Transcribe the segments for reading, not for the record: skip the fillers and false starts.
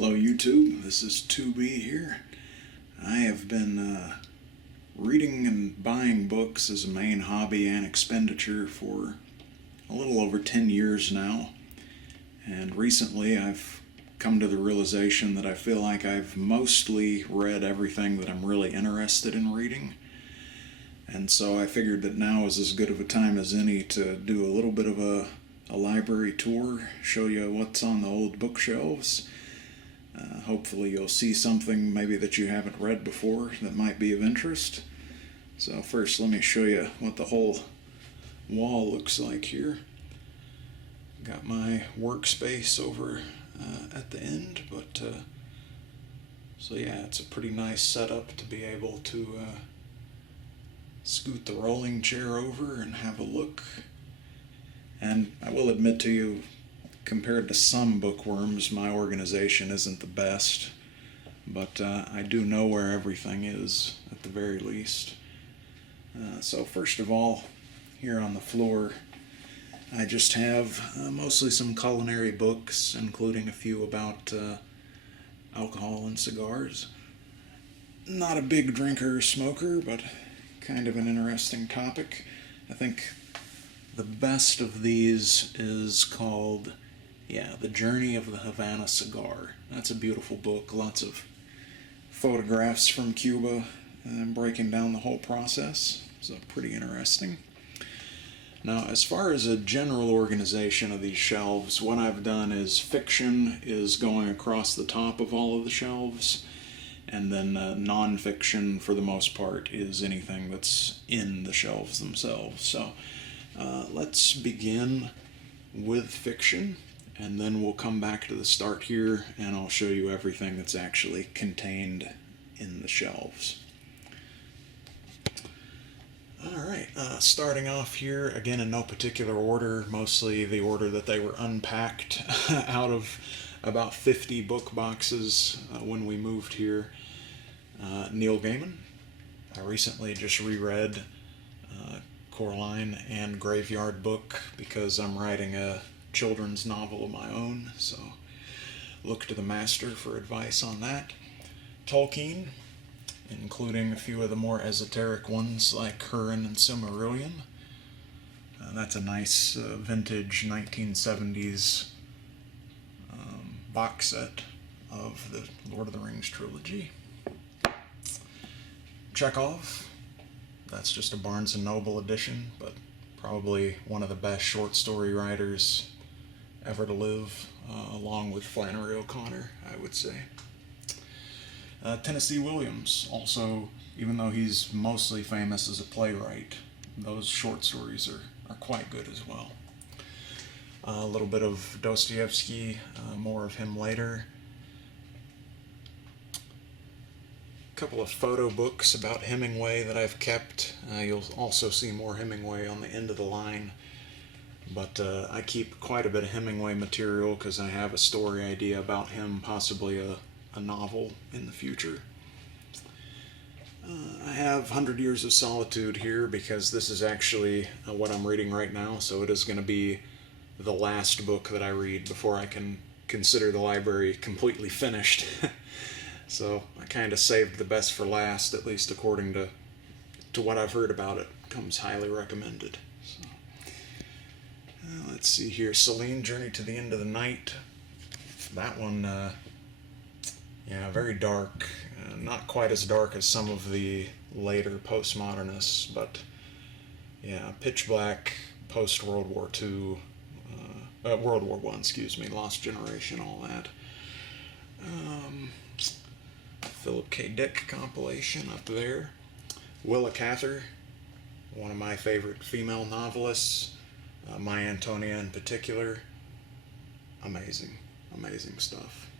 Hello YouTube, this is 2B here. I have been reading and buying books as a main hobby and expenditure for a little over 10 years now. And recently I've come to the realization that I feel like I've mostly read everything that I'm really interested in reading. And so I figured that now is as good of a time as any to do a little bit of a library tour, show you what's on the old bookshelves. Hopefully you'll see something maybe that you haven't read before that might be of interest. So first let me show you what the whole wall looks like here. Got my workspace over at the end, but so yeah, it's a pretty nice setup to be able to scoot the rolling chair over and have a look. And I will admit to you, compared to some bookworms, my organization isn't the best, but I do know where everything is, at the very least. So first of all, here on the floor, I just have mostly some culinary books, including a few about alcohol and cigars. Not a big drinker or smoker, but kind of an interesting topic. I think the best of these is called The Journey of the Havana Cigar. That's a beautiful book, lots of photographs from Cuba and breaking down the whole process. So pretty interesting. Now, as far as a general organization of these shelves, what I've done is fiction is going across the top of all of the shelves, and then non-fiction, for the most part, is anything that's in the shelves themselves. So let's begin with fiction, and then we'll come back to the start here, and I'll show you everything that's actually contained in the shelves. Alright, starting off here, again in no particular order, mostly the order that they were unpacked out of about 50 book boxes when we moved here. Neil Gaiman. I recently just reread Coraline and Graveyard Book because I'm writing a children's novel of my own, so look to the master for advice on that. Tolkien, including a few of the more esoteric ones like Hurin and Silmarillion. That's a nice vintage 1970s box set of the Lord of the Rings trilogy. Chekhov, that's just a Barnes & Noble edition, but probably one of the best short story writers ever to live, along with Flannery O'Connor, I would say. Tennessee Williams, also, even though he's mostly famous as a playwright, those short stories are quite good as well. A little bit of Dostoevsky, more of him later. A couple of photo books about Hemingway that I've kept. You'll also see more Hemingway on the end of the line, but I keep quite a bit of Hemingway material because I have a story idea about him, possibly a novel in the future. I have 100 Years of Solitude here because this is actually what I'm reading right now, so it is going to be the last book that I read before I can consider the library completely finished. So I kind of saved the best for last, at least according to what I've heard about it. Comes highly recommended. So, let's see here. Celine, Journey to the End of the Night. That one, very dark. Not quite as dark as some of the later postmodernists, but yeah, pitch black, post-World War II, World War I, excuse me, Lost Generation, all that. Philip K. Dick compilation up there. Willa Cather, one of my favorite female novelists, My Antonia in particular. Amazing stuff.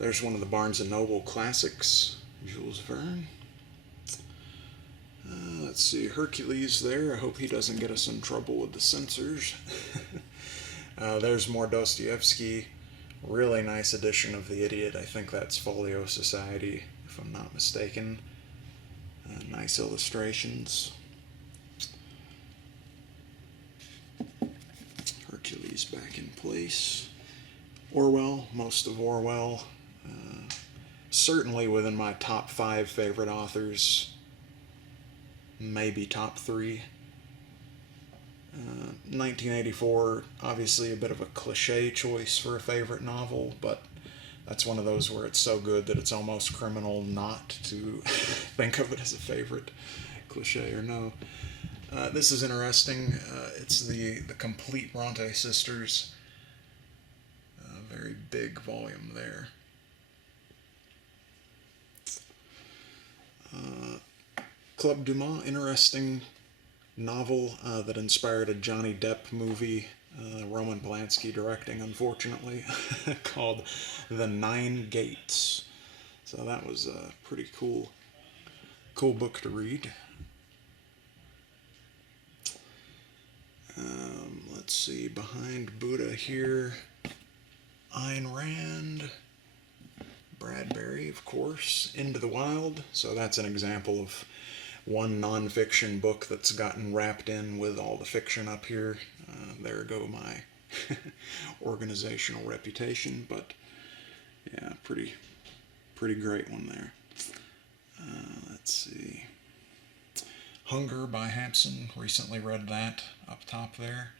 There's one of the Barnes & Noble classics, Jules Verne. Let's see, Hercules there. I hope he doesn't get us in trouble with the censors. There's more Dostoevsky. Really nice edition of The Idiot. I think that's Folio Society, if I'm not mistaken. Nice illustrations. Hercules back in place. Orwell, most of Orwell. Certainly within my top 5 favorite authors, maybe top 3. 1984, obviously a bit of a cliche choice for a favorite novel, but that's one of those where it's so good that it's almost criminal not to think of it as a favorite, cliche or no. This is interesting. It's the Complete Bronte Sisters. Very big volume there. Club Dumas, interesting novel that inspired a Johnny Depp movie, Roman Polanski directing, unfortunately, called The Nine Gates. So that was a pretty cool book to read. Let's see, behind Buddha here, Ayn Rand, Bradbury, of course, Into the Wild. So that's an example of one nonfiction book that's gotten wrapped in with all the fiction up here. There go my organizational reputation, but yeah, pretty great one there. Let's see. Hunger by Hampson, recently read that up top there.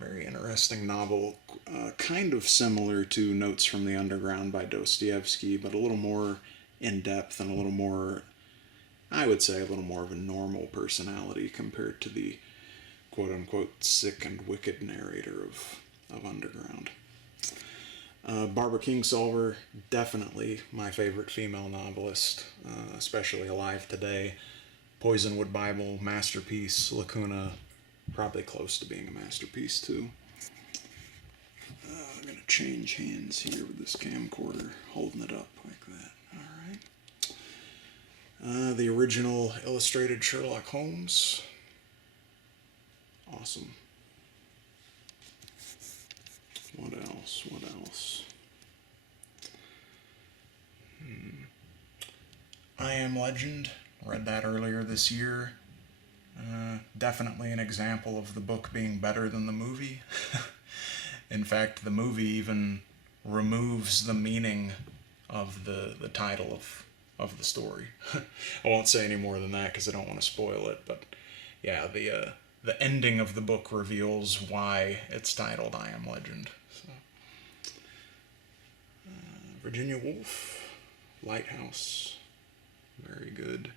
Very interesting novel, kind of similar to Notes from the Underground by Dostoevsky, but a little more in-depth and a little more, I would say, a little more of a normal personality compared to the quote-unquote sick and wicked narrator of Underground. Barbara Kingsolver, definitely my favorite female novelist, especially alive today. Poisonwood Bible, masterpiece. Lacuna, probably close to being a masterpiece too. I'm going to change hands here with this camcorder, holding it up like that. Alright. The original illustrated Sherlock Holmes. Awesome. What else? I Am Legend. Read that earlier this year. Definitely an example of the book being better than the movie. In fact, the movie even removes the meaning of the title of the story. I won't say any more than that because I don't want to spoil it, but yeah, the ending of the book reveals why it's titled I Am Legend. So, Virginia Woolf, Lighthouse, very good.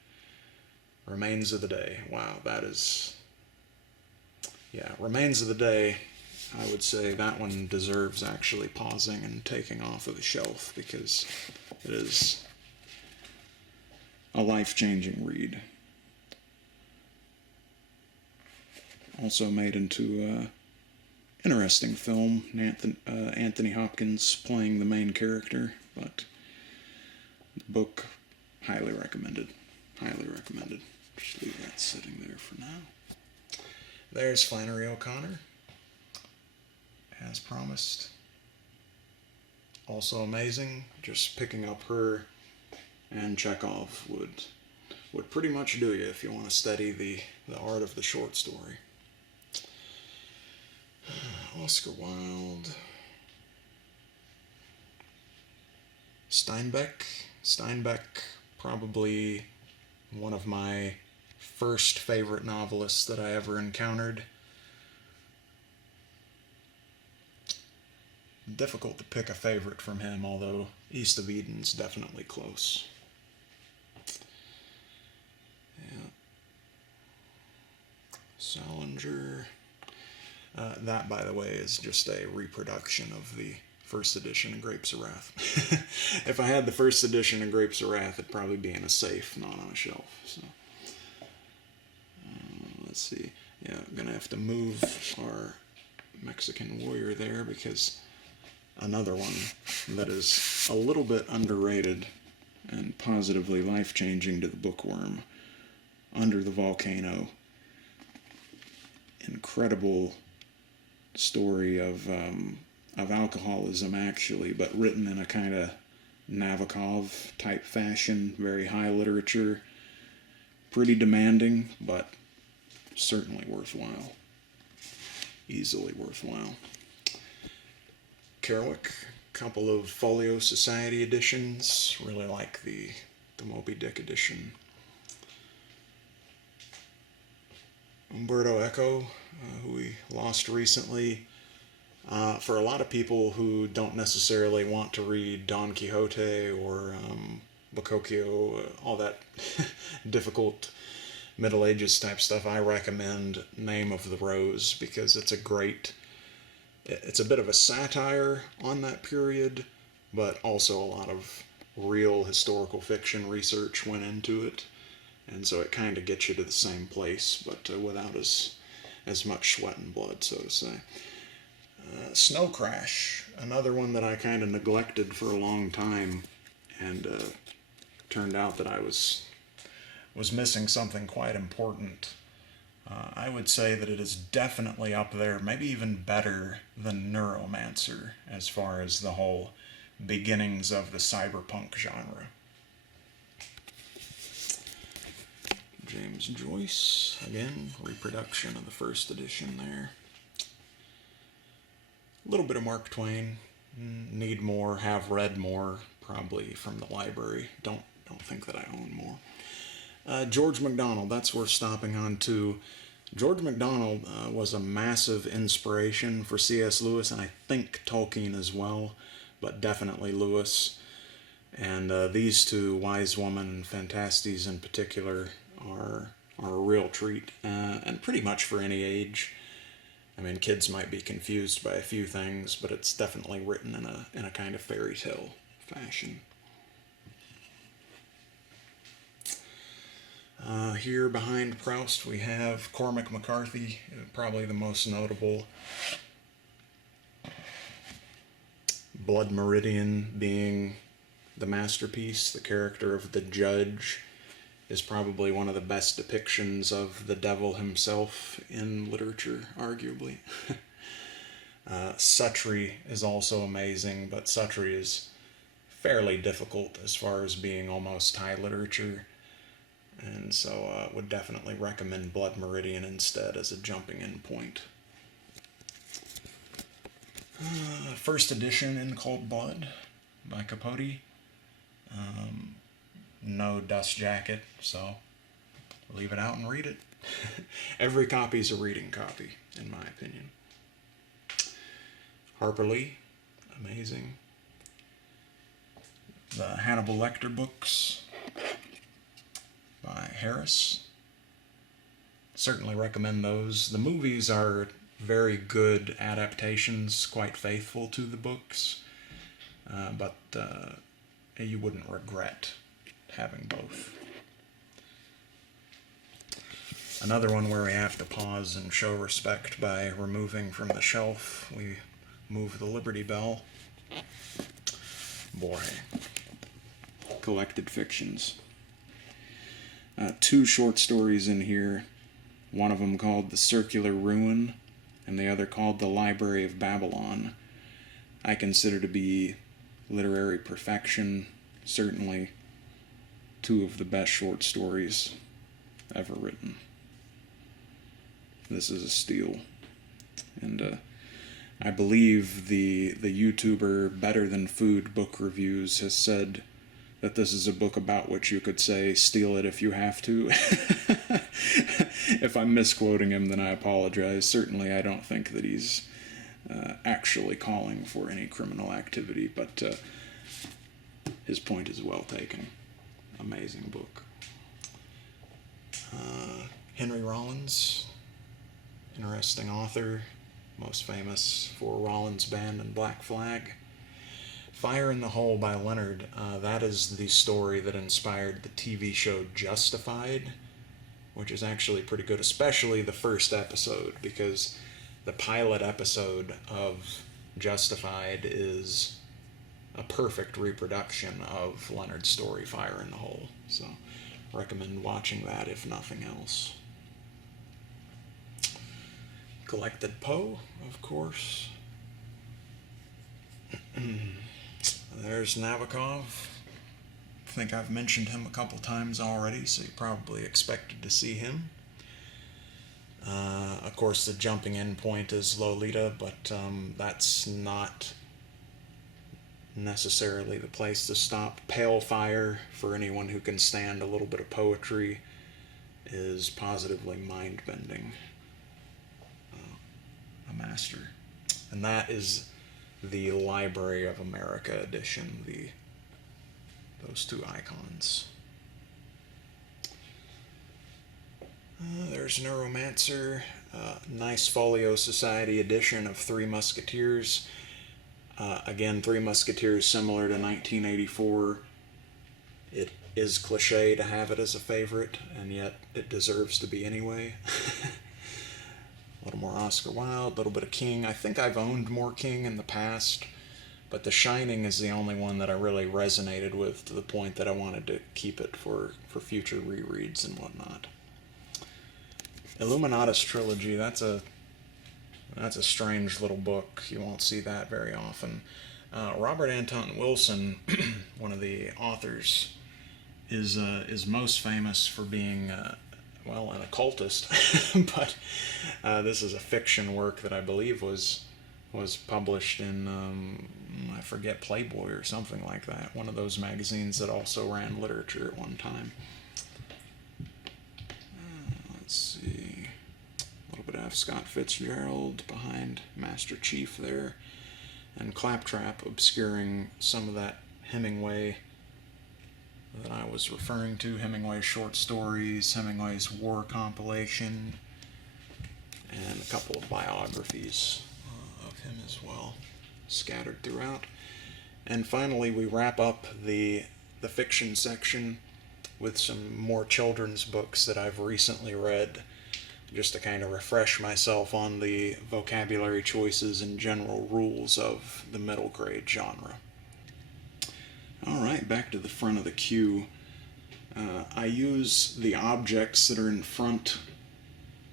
Remains of the Day. Wow, that is... Yeah, Remains of the Day, I would say that one deserves actually pausing and taking off of the shelf because it is a life-changing read. Also made into an interesting film, Anthony Hopkins playing the main character, but the book, highly recommended. Highly recommended. Just leave that sitting there for now. There's Flannery O'Connor, as promised. Also amazing. Just picking up her and Chekhov would pretty much do you if you want to study the art of the short story. Oscar Wilde. Steinbeck, probably one of my first favorite novelists that I ever encountered. Difficult to pick a favorite from him, although East of Eden's definitely close. Yeah. Salinger. That, by the way, is just a reproduction of the first edition of Grapes of Wrath. If I had the first edition of Grapes of Wrath, it'd probably be in a safe, not on a shelf. So, let's see. Yeah, I'm gonna have to move our Mexican warrior there because another one that is a little bit underrated and positively life-changing to the bookworm, Under the Volcano. Incredible story of alcoholism, actually, but written in a kind of Nabokov type fashion, very high literature, pretty demanding, but certainly worthwhile, easily worthwhile. Kerouac, couple of Folio Society editions. Really like the Moby Dick edition. Umberto Eco, who we lost recently. For a lot of people who don't necessarily want to read Don Quixote or Boccaccio, all that difficult Middle Ages type stuff, I recommend Name of the Rose, because it's a bit of a satire on that period, but also a lot of real historical fiction research went into it, and so it kind of gets you to the same place, but without as much sweat and blood, so to say. Snow Crash, another one that I kind of neglected for a long time, and turned out that I was missing something quite important. I would say that it is definitely up there, maybe even better than Neuromancer, as far as the whole beginnings of the cyberpunk genre. James Joyce, again, reproduction of the first edition there. A little bit of Mark Twain. Need more, have read more, probably from the library. Don't think that I own more. George MacDonald, that's worth stopping on too. George MacDonald was a massive inspiration for C.S. Lewis, and I think Tolkien as well, but definitely Lewis. And these two, Wise Woman and Phantastes in particular, are a real treat, and pretty much for any age. I mean, kids might be confused by a few things, but it's definitely written in a kind of fairy tale fashion. Here behind Proust we have Cormac McCarthy, probably the most notable. Blood Meridian being the masterpiece. The character of the judge is probably one of the best depictions of the devil himself in literature, arguably. Suttree is also amazing, but Suttree is fairly difficult as far as being almost high literature, and so would definitely recommend Blood Meridian instead as a jumping in point. First edition in Cold Blood by Capote. No dust jacket, so leave it out and read it. Every copy's a reading copy, in my opinion. Harper Lee, amazing. The Hannibal Lecter books by Harris. Certainly recommend those. The movies are very good adaptations, quite faithful to the books, but you wouldn't regret having both. Another one where we have to pause and show respect by removing from the shelf, we move the Liberty Bell. Borges. Collected Fictions. Two short stories in here, one of them called The Circular Ruin, and the other called The Library of Babylon. I consider to be literary perfection, certainly two of the best short stories ever written. This is a steal. And I believe the YouTuber Better Than Food Book Reviews has said that this is a book about which you could say, steal it if you have to. If I'm misquoting him, then I apologize. Certainly I don't think that he's actually calling for any criminal activity, but his point is well taken. Amazing book. Henry Rollins, interesting author, most famous for Rollins Band and Black Flag. Fire in the Hole by Leonard, that is the story that inspired the TV show Justified, which is actually pretty good, especially the first episode, because the pilot episode of Justified is a perfect reproduction of Leonard's story, Fire in the Hole. So, recommend watching that if nothing else. Collected Poe, of course. There's Nabokov. I think I've mentioned him a couple times already, so you probably expected to see him. Of course, the jumping in point is Lolita, but that's not necessarily the place to stop. Pale Fire, for anyone who can stand a little bit of poetry, is positively mind-bending. A master. And that is the Library of America edition, those two icons. There's Neuromancer, nice Folio Society edition of Three Musketeers. Again, Three Musketeers similar to 1984. It is cliche to have it as a favorite, and yet it deserves to be anyway. A little more Oscar Wilde, a little bit of King. I think I've owned more King in the past, but The Shining is the only one that I really resonated with to the point that I wanted to keep it for future rereads and whatnot. Illuminatus trilogy, that's a strange little book. You won't see that very often. Robert Anton Wilson, one of the authors, is most famous for being an occultist, but this is a fiction work that I believe was published in I forget, Playboy or something like that, one of those magazines that also ran literature at one time. Let's see, a little bit of Scott Fitzgerald behind Master Chief there, and Claptrap obscuring some of that Hemingway that I was referring to, Hemingway's short stories, Hemingway's war compilation, and a couple of biographies of him as well, scattered throughout. And finally, we wrap up the fiction section with some more children's books that I've recently read, just to kind of refresh myself on the vocabulary choices and general rules of the middle grade genre. Alright, back to the front of the queue. I use the objects that are in front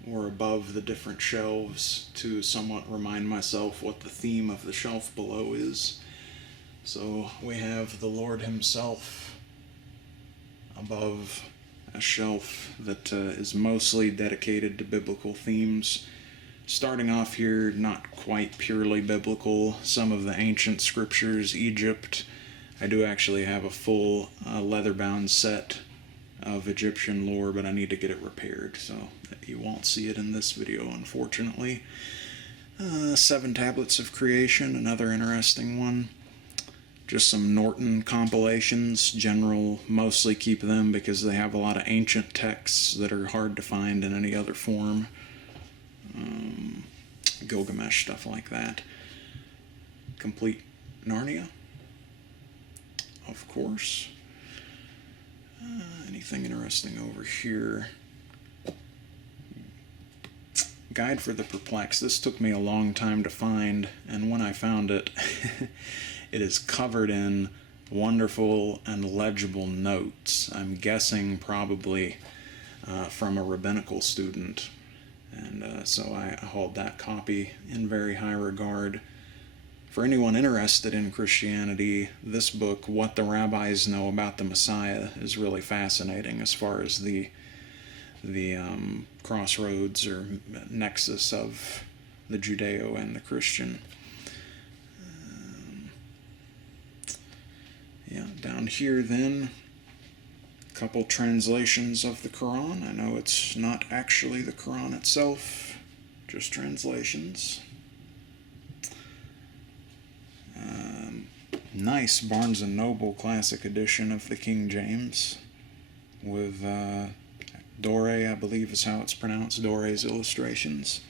or above the different shelves to somewhat remind myself what the theme of the shelf below is. So we have the Lord himself above a shelf that is mostly dedicated to biblical themes. Starting off here, not quite purely biblical, some of the ancient scriptures, Egypt. I do actually have a full leather-bound set of Egyptian lore, but I need to get it repaired, so you won't see it in this video, unfortunately. 7 Tablets of Creation, another interesting one. Just some Norton compilations. General mostly keep them because they have a lot of ancient texts that are hard to find in any other form. Gilgamesh, stuff like that. Complete Narnia, of course. Anything interesting over here? Guide for the Perplexed. This took me a long time to find, and when I found it, it is covered in wonderful and legible notes. I'm guessing probably from a rabbinical student, and so I hold that copy in very high regard. For anyone interested in Christianity, this book, What the Rabbis Know About the Messiah, is really fascinating as far as the crossroads or nexus of the Judeo and the Christian. Down here then, a couple translations of the Quran. I know it's not actually the Quran itself, just translations. Nice Barnes & Noble Classic Edition of the King James with Dore, I believe is how it's pronounced, Dore's illustrations.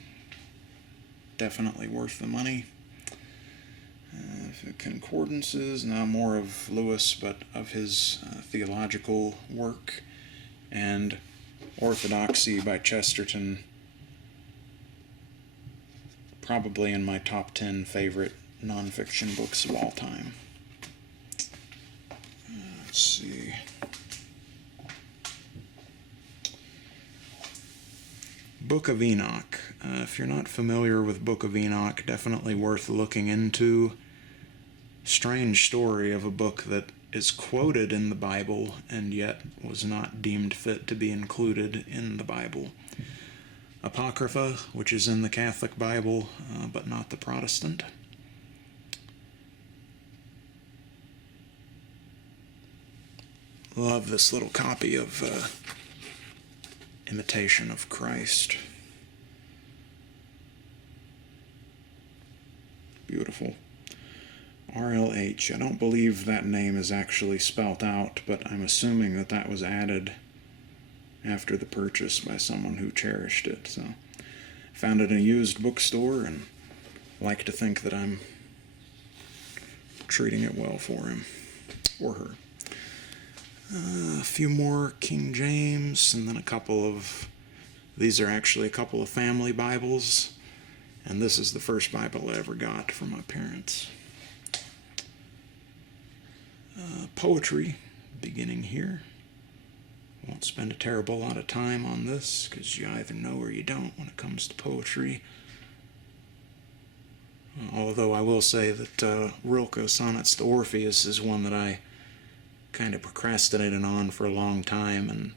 Definitely worth the money. Concordances, now more of Lewis, but of his theological work. And Orthodoxy by Chesterton, probably in my top 10 favorite nonfiction books of all time. Let's see. Book of Enoch. If you're not familiar with Book of Enoch, definitely worth looking into. Strange story of a book that is quoted in the Bible and yet was not deemed fit to be included in the Bible. Apocrypha, which is in the Catholic Bible, but not the Protestant. Love this little copy of Imitation of Christ. Beautiful. RLH. I don't believe that name is actually spelt out, but I'm assuming that that was added after the purchase by someone who cherished it. So, found it in a used bookstore and like to think that I'm treating it well for him or her. A few more King James, and then a couple of, these are actually a couple of family Bibles, and this is the first Bible I ever got from my parents. Poetry, beginning here. Won't spend a terrible lot of time on this, because you either know or you don't when it comes to poetry. Although I will say that Rilke Sonnets to Orpheus is one that I kind of procrastinated on for a long time, and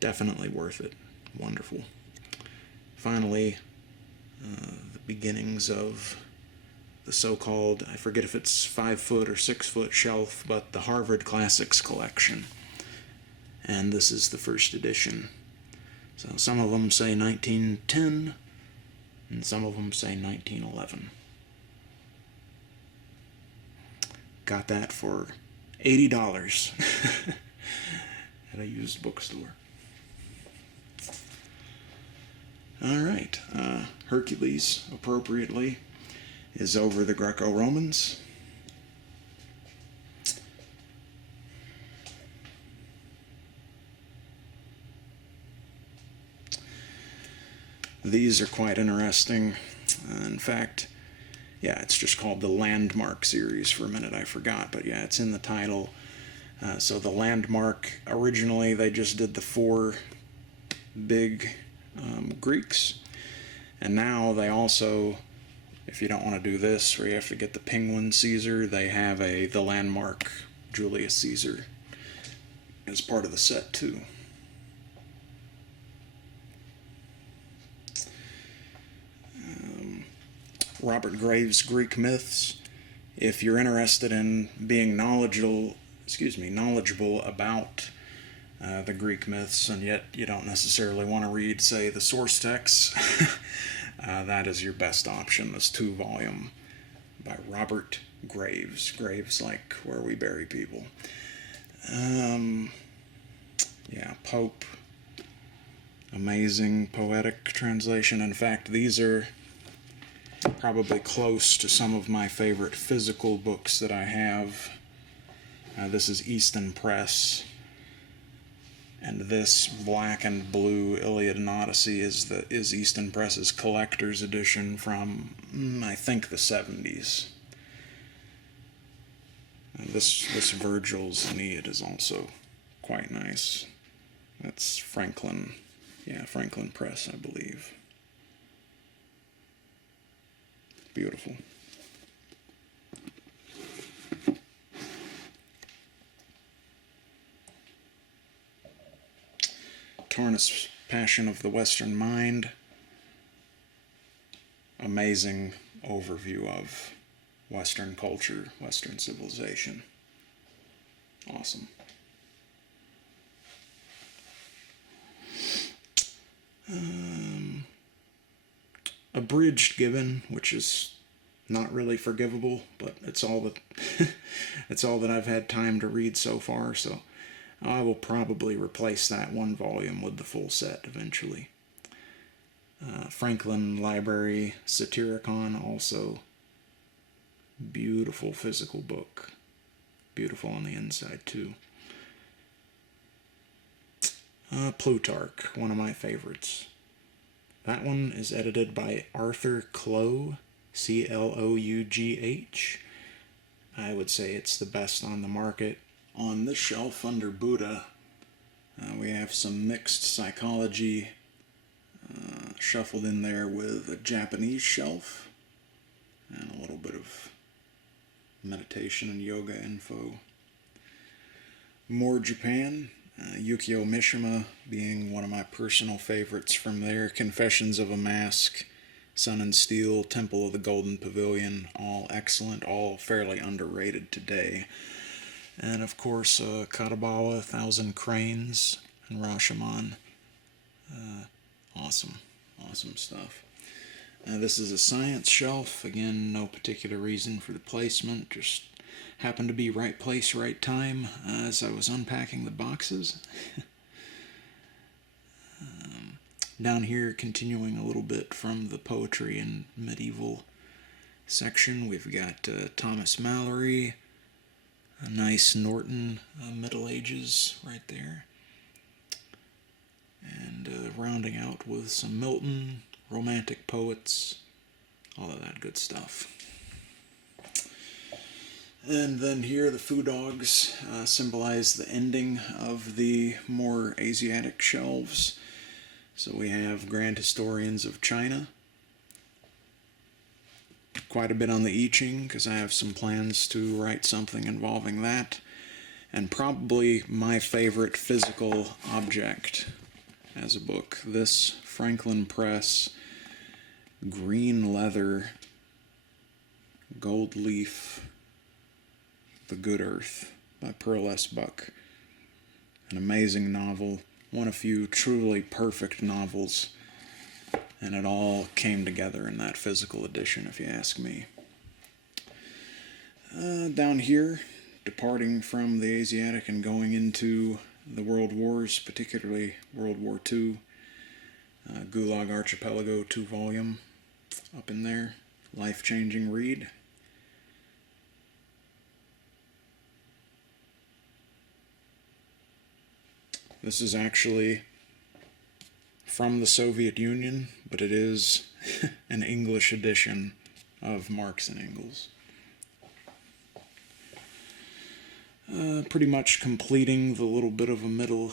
definitely worth it. Wonderful. Finally, the beginnings of the so-called, I forget if it's 5-foot or 6-foot shelf, but the Harvard Classics collection. And this is the first edition. So some of them say 1910, and some of them say 1911. Got that for $80 at a used bookstore. Alright, Hercules, appropriately, is over the Greco-Romans. These are quite interesting. In fact, yeah, it's just called the Landmark series. For a minute I forgot, but yeah, it's in the title. So the Landmark, originally they just did the 4 big Greeks, and now they also, if you don't want to do this, where you have to get the Penguin Caesar, they have the Landmark Julius Caesar as part of the set too. Robert Graves' Greek Myths. If you're interested in being knowledgeable about the Greek myths, and yet you don't necessarily want to read, say, the source texts, that is your best option. This 2-volume by Robert Graves. Graves like where we bury people. Yeah, Pope. Amazing poetic translation. In fact, these are probably close to some of my favorite physical books that I have. This is Easton Press, and this black and blue Iliad and Odyssey is Easton Press's collector's edition from, I think, the 70s. And this Virgil's Aeneid is also quite nice. That's Franklin Press, I believe. Beautiful. Torrens' Passion of the Western Mind. Amazing overview of Western culture, Western civilization. Awesome. Abridged Gibbon, which is not really forgivable, but it's all that it's all that I've had time to read so far, so I will probably replace that 1 volume with the full set eventually. Franklin Library Satyricon, also beautiful physical book. Beautiful on the inside too. Plutarch, one of my favorites. That one is edited by Arthur Clough, Clough. I would say it's the best on the market. On this shelf under Buddha, we have some mixed psychology shuffled in there with a Japanese shelf and a little bit of meditation and yoga info. More Japan. Yukio Mishima being one of my personal favorites from there. Confessions of a Mask, Sun and Steel, Temple of the Golden Pavilion, all excellent, all fairly underrated today. And of course, Katabawa, Thousand Cranes, and Rashomon. Awesome, awesome stuff. This is a science shelf. Again, no particular reason for the placement, just happened to be right place, right time as I was unpacking the boxes. Down here, continuing a little bit from the poetry and medieval section, we've got Thomas Malory, a nice Norton Middle Ages right there. And rounding out with some Milton, Romantic poets, all of that good stuff. And then here the foo dogs symbolize the ending of the more Asiatic shelves. So we have Grand Historians of China. Quite a bit on the I Ching, because I have some plans to write something involving that. And probably my favorite physical object as a book, this Franklin Press green leather gold leaf The Good Earth by Pearl S. Buck. An amazing novel, one of few truly perfect novels, and it all came together in that physical edition, if you ask me. Down here, departing from the Asiatic and going into the World Wars, particularly World War II, Gulag Archipelago 2-volume up in there, life-changing read. This is actually from the Soviet Union, but it is an English edition of Marx and Engels. Pretty much completing the little bit of a Middle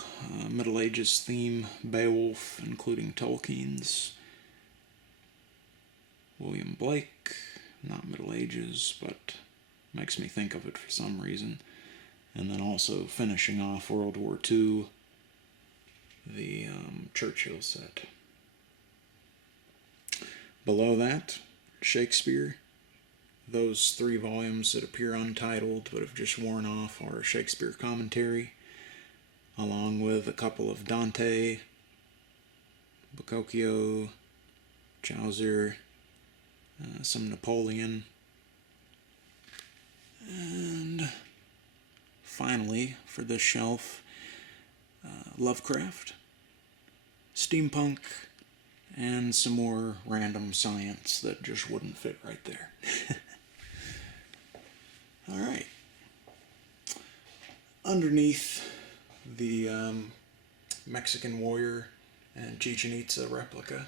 Ages theme, Beowulf, including Tolkien's. William Blake, not Middle Ages, but makes me think of it for some reason. And then also finishing off World War II, the Churchill set. Below that, Shakespeare. Those 3 volumes that appear untitled but have just worn off are Shakespeare commentary, along with a couple of Dante, Boccaccio, Chaucer, some Napoleon, and finally, for this shelf, Lovecraft, steampunk, and some more random science that just wouldn't fit right there. All right. Underneath the Mexican warrior and Chichen Itza replica,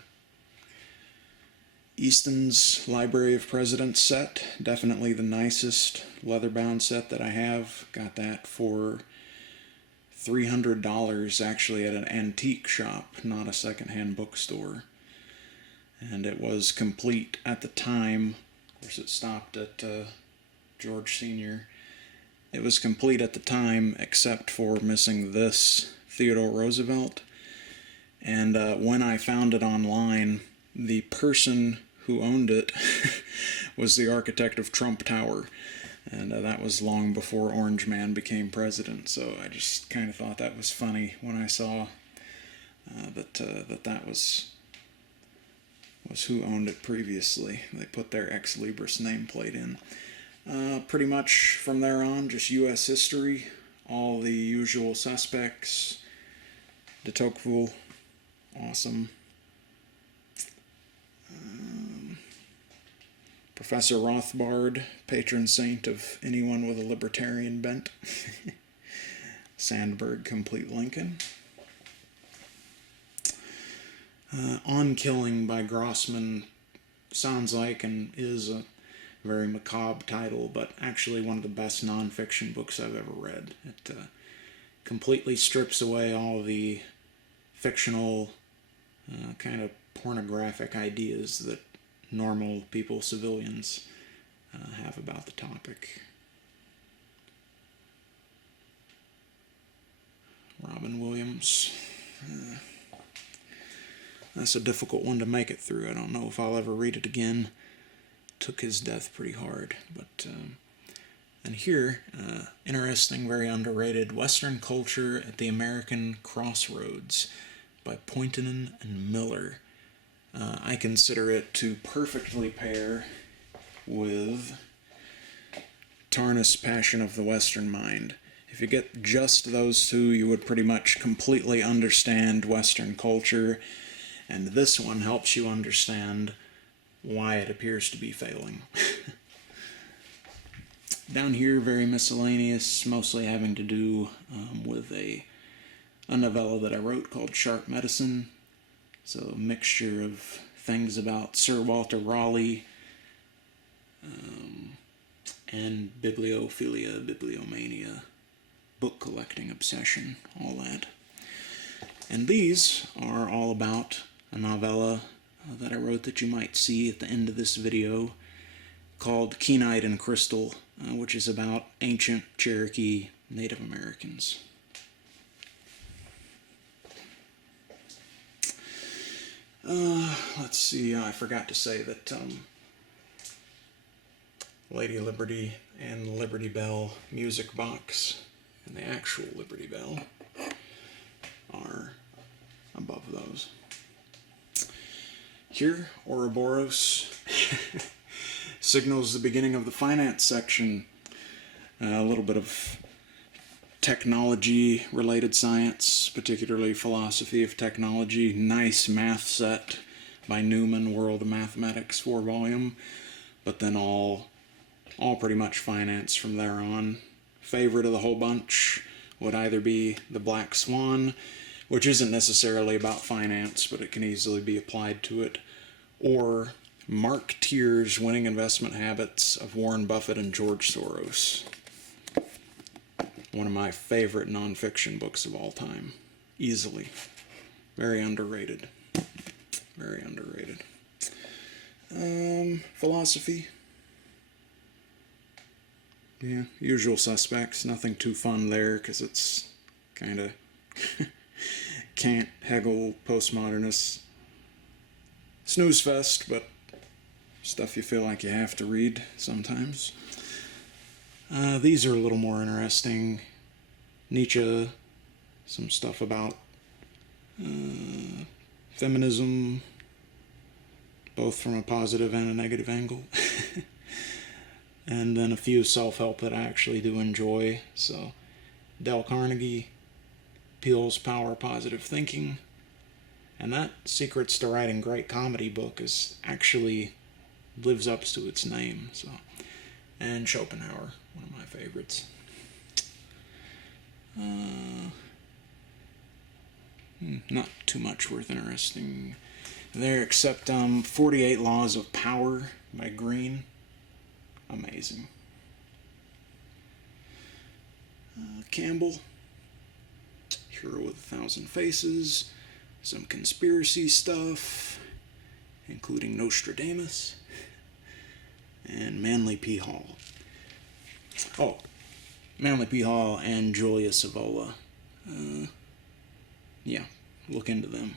Easton's Library of Presidents set, definitely the nicest leather-bound set that I have. Got that for $300, actually, at an antique shop, not a secondhand bookstore. And it was complete at the time. Of course, it stopped at George Sr. It was complete at the time, except for missing this Theodore Roosevelt. And when I found it online, the person who owned it was the architect of Trump Tower. And that was long before Orange Man became president, so I just kind of thought that was funny when I saw that was who owned it previously. They put their Ex Libris nameplate in. Pretty much from there on, just U.S. history, all the usual suspects, de Tocqueville, awesome. Professor Rothbard, patron saint of anyone with a libertarian bent. Sandberg, Complete Lincoln. On Killing by Grossman sounds like and is a very macabre title, but actually one of the best nonfiction books I've ever read. It completely strips away all the fictional kind of pornographic ideas that normal people, civilians, have about the topic. Robin Williams. That's a difficult one to make it through. I don't know if I'll ever read it again. Took his death pretty hard, but and here, interesting, very underrated, Western Culture at the American Crossroads by Poynton and Miller. I consider it to perfectly pair with Tarnas' Passion of the Western Mind. If you get just those two, you would pretty much completely understand Western culture, and this one helps you understand why it appears to be failing. Down here, very miscellaneous, mostly having to do with a novella that I wrote called Sharp Medicine. So a mixture of things about Sir Walter Raleigh and bibliophilia, bibliomania, book collecting obsession, all that. And these are all about a novella that I wrote that you might see at the end of this video called Keenite and Crystal, which is about ancient Cherokee Native Americans. Let's see, I forgot to say that Lady Liberty and the Liberty Bell music box and the actual Liberty Bell are above those. Here, Ouroboros signals the beginning of the finance section. A little bit of technology-related science, particularly philosophy of technology. Nice math set by Newman, World of Mathematics, 4-volume. But then all pretty much finance from there on. Favorite of the whole bunch would either be The Black Swan, which isn't necessarily about finance, but it can easily be applied to it, or Mark Tier's Winning Investment Habits of Warren Buffett and George Soros. One of my favorite nonfiction books of all time. Easily. Very underrated. Very underrated. Philosophy. Yeah, usual suspects. Nothing too fun there, because it's kind of Kant, Hegel, postmodernist snooze fest, but stuff you feel like you have to read sometimes. These are a little more interesting. Nietzsche, some stuff about feminism, both from a positive and a negative angle. And then a few self-help that I actually do enjoy. So, Dale Carnegie, Peele's Power of Positive Thinking, and that Secrets to Writing Great Comedy book is actually lives up to its name. So, and Schopenhauer, one of my favorites. Not too much worth interesting there, except 48 Laws of Power by Green. Amazing. Campbell, Hero with 1,000 Faces, some conspiracy stuff, including Nostradamus, and Manly P. Hall. Oh, Manly P. Hall and Julia Savola. Yeah, look into them.